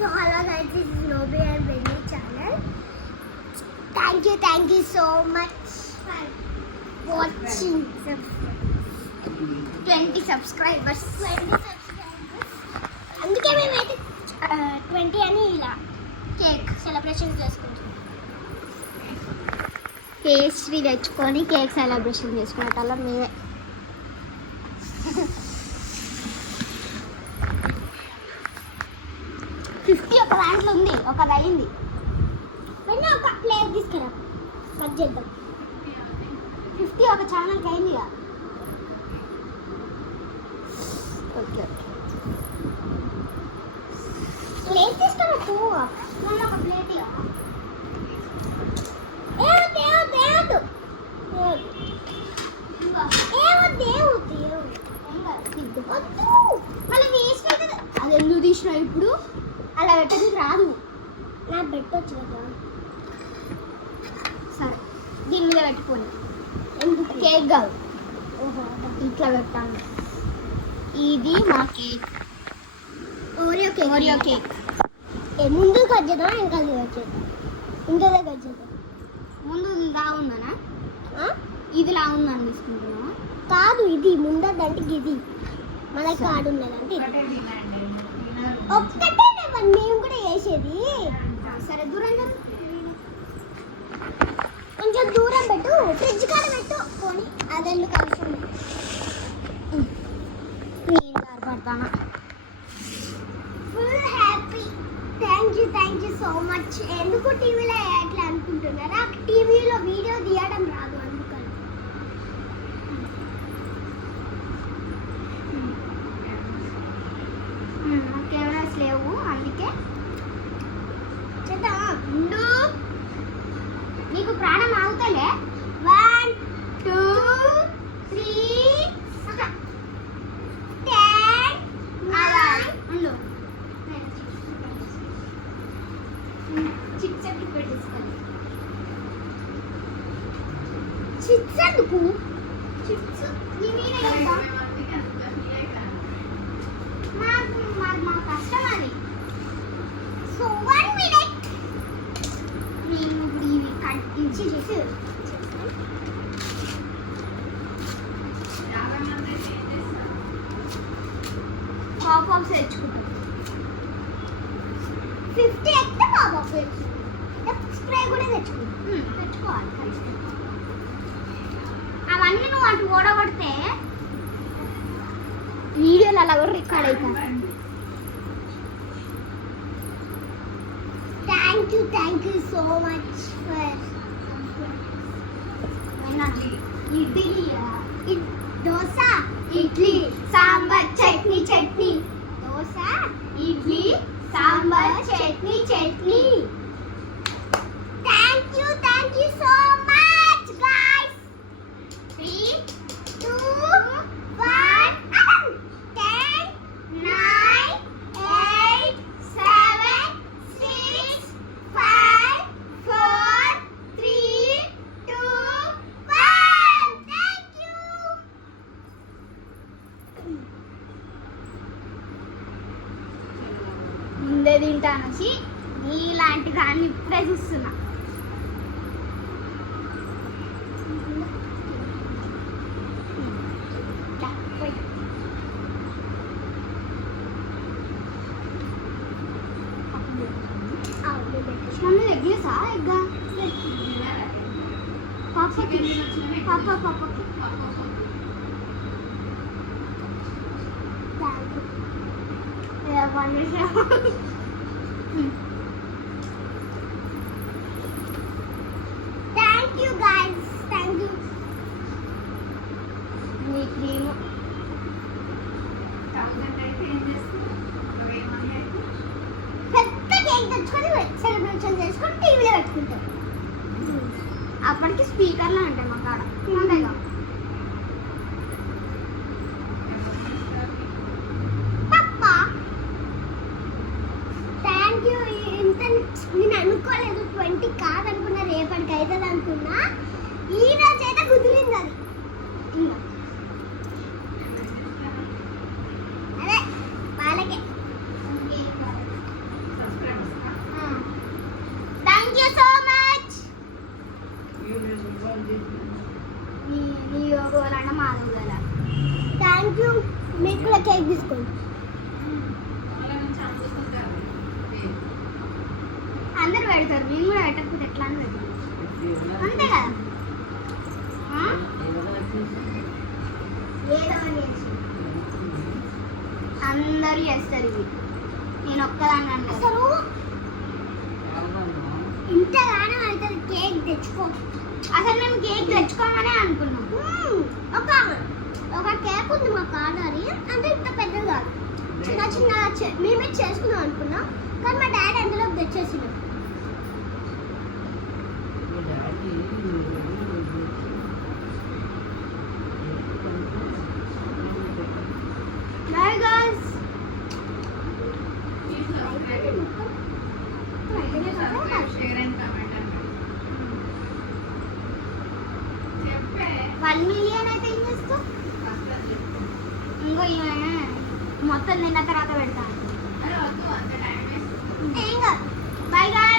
So hello guys, this is Nobi and Benny channel. Thank you so much for watching. 20 subscribers. అందుకే మేమైతే 20 అని ఇలా cake celebration చేసుకుంటున్నాం. Pastry తెచ్చుకొని cake celebration చేసుకునేటల్ల మేమే. ఒక దాంట్లో ఉంది, ఒకది అయింది. వెన్న ఒక ప్లేట్ తీసుకురా, కట్ చేద్దాం. 50 ఒక ఛానల్కి అయింది. ఓకే ప్లేట్ తీసుకురా. మొన్న ఒక ప్లేట్ మళ్ళీ వేస్ట్ అవుతుంది. అది ఎందుకు తీసినా ఇప్పుడు అలా పెట్టడానికి రాదు. నా పెట్టవచ్చు కదా. సరే దీని మీద పెట్టుకోండి. ఎందుకు కేక్ కాదు, ఇట్లా పెట్టాను. ఇది మా కేక్, ఓరియో కేక్. ముందు కట్ చేద్దాం, ఇంకా కట్ చేద్దాం. ఇంకదే కట్ చేద్దాం. ముందు లా ఉందనా, ఇది లా ఉందని తీసుకుంటున్నా. కాదు, ఇది ముందంటే ఇది మనకి కాడు ఉన్నదంటే ఒక్కటే మేము కూడా వేసేది. సరే దూరం కొంచెం దూరం పెట్టు, ఫ్రిడ్జ్ కాడ పెట్టు కొని. అదెందు కలిసి నేను సరిపడతాను. Full happy. Thank you so much. ఎందుకు టీవీలో ఎట్లా అనుకుంటున్నారా? టీవీలో వీడియో తీయడం రాదు, అందుకని. కెమెరాస్ లేవు, అందుకే ఉండు. నీకు ప్రాణం ఆగుతలే. 1 2 3 10 ఉండు. చిప్స్ పెట్టేసుకోండి. చిప్స్ ఎందుకు? చిప్స్ మా కష్టం అది. సో 1 minute నేను ఇప్పుడు ఇవి కట్టించి పాపాప్స్ తెచ్చుకుంటాం. 50 ఎక్స్ట్రా పాపాప్స్ తెచ్చుకుంటాం. స్ప్రే కూడా తెచ్చుకోవాలి. అవన్నీ నువ్వు అటు ఓడగొడితే వీడియోలు అలా కూడా రికార్డ్ అవుతాయి. Thank you so much for dosa, idli, sambar, chutney. Dosa, idli, sambar, chutney. Thank you so much guys. 3 2 1 10 9 8 7 6 5 4 3 2 1. Thank you. ముందే తింటానసి నీలాంటి దాన్ని ఇప్పుడే చూస్తున్నా. మమ్మీ ఎగ్లేసా ఎగ్గా పాపకి thank you guys. Thank you. Me cream పెద్ద కేక్ తెచ్చుకొని సెలబ్రేషన్ చేసుకొని టీవీలో పెట్టుకుంటాం. అప్పటికి స్పీకర్లో ఉంటాయి మా కాడ. ఉంటాయిగా. Thank you. ఇంత నేను అనుకోలేదు 20 కాదనుకున్నా, రేపటికి అవుతుంది అనుకున్నా. ఈ రోజు అయితే కుదిరింది అది. అదే వాళ్ళకే కదా. Thank you. మీకు కూడా కేక్ తీసుకోండి. అందరు పెడతారు, మేము కూడా పెట్టకపోతే ఎట్లా అని పెడతాం అంతే కదా. అందరూ చేస్తారు ఇవి, నేను ఒక్కదాన్ని అసలు ఇంతగానో అవుతుంది. కేక్ తెచ్చుకో. అసలు మేము కేక్ తెచ్చుకోమనే అనుకున్నాం. ఒక కేక్ ఉంది మాకు ఆర్డర్, అంటే ఇంత పెద్దది కాదు, చిన్న చిన్నగా మేమే చేసుకుందాం అనుకున్నాం. కానీ మా డాడీ అందులో తెచ్చేసినాం. $1 million అయితే ఏం చేస్తావు? ఇంకో మొత్తం నిన్న తర్వాత పెడతాను. ఏం కాదు. By guys.